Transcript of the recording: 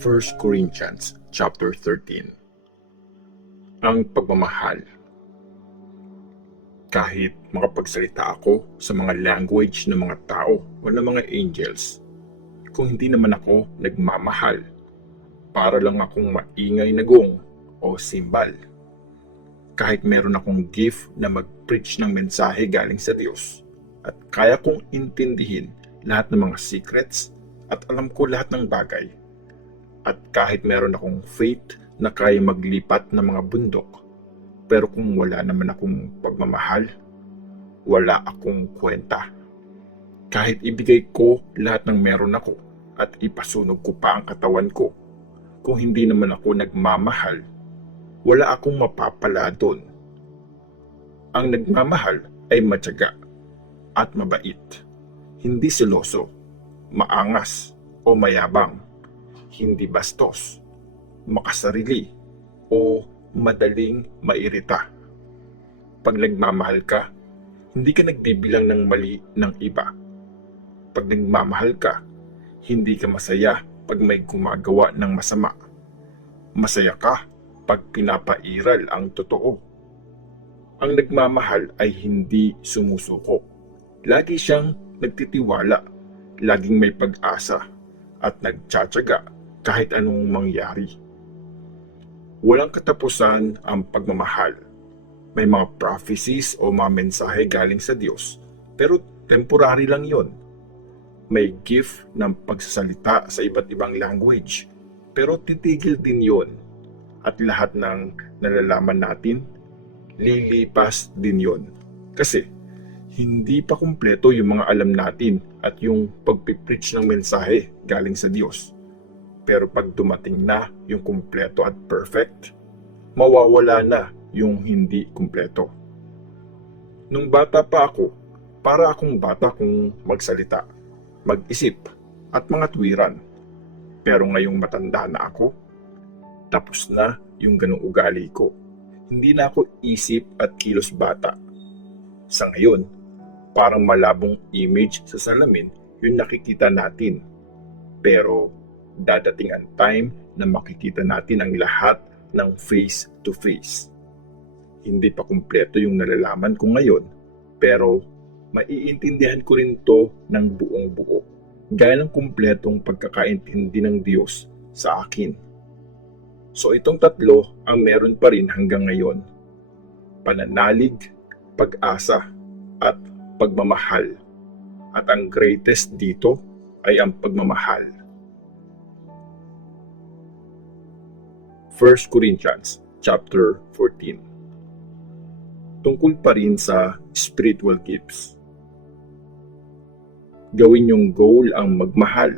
First Corinthians chapter 13. Ang pagmamahal. Kahit makapagsalita ako sa mga language ng mga tao o ng mga angels, kung hindi naman ako nagmamahal, para lang akong maingay na gong o simbal. Kahit meron akong gift na mag-preach ng mensahe galing sa Diyos, at kaya kong intindihin lahat ng mga secrets at alam ko lahat ng bagay, at kahit meron akong faith na kaya maglipat ng mga bundok, pero kung wala naman akong pagmamahal, wala akong kwenta. Kahit ibigay ko lahat ng meron ako at ipasunog ko pa ang katawan ko, kung hindi naman ako nagmamahal, wala akong mapapala doon. Ang nagmamahal ay matyaga at mabait, hindi seloso, maangas o mayabang, hindi bastos, makasarili o madaling mairita. Pag nagmamahal ka, hindi ka nagbibilang ng mali ng iba. Pag nagmamahal ka, hindi ka masaya pag may gumagawa ng masama. Masaya ka pag pinapairal ang totoo. Ang nagmamahal ay hindi sumusuko. Lagi siyang nagtitiwala, laging may pag-asa, at nagtsatsaga kahit anong mangyari. Walang katapusan ang pagmamahal. May mga prophecies o mga mensahe galing sa Diyos, pero temporary lang yon. May gift ng pagsasalita sa iba't ibang language, pero titigil din yon. At lahat ng nalalaman natin, lilipas din yon. Kasi hindi pa kumpleto yung mga alam natin at yung pagpipreach ng mensahe galing sa Diyos. Pero pag dumating na yung kumpleto at perfect, mawawala na yung hindi kumpleto. Nung bata pa ako, para akong bata kung magsalita, mag-isip, at mga tuwiran. Pero ngayong matanda na ako, tapos na yung ganong ugali ko. Hindi na ako isip at kilos bata. Sa ngayon, parang malabong image sa salamin yung nakikita natin. Pero dadating ang time na makikita natin ang lahat ng face to face. Hindi pa kumpleto yung nalalaman ko ngayon, pero maiintindihan ko rin to ng buong buo, gaya ng kumpletong pagkakaintindi ng Diyos sa akin. So itong tatlo ang meron pa rin hanggang ngayon: pananalig, pag-asa, at pagmamahal. At ang greatest dito ay ang pagmamahal. 1 Corinthians chapter 14. Tungkol pa rin sa spiritual gifts. Gawin yung goal ang magmahal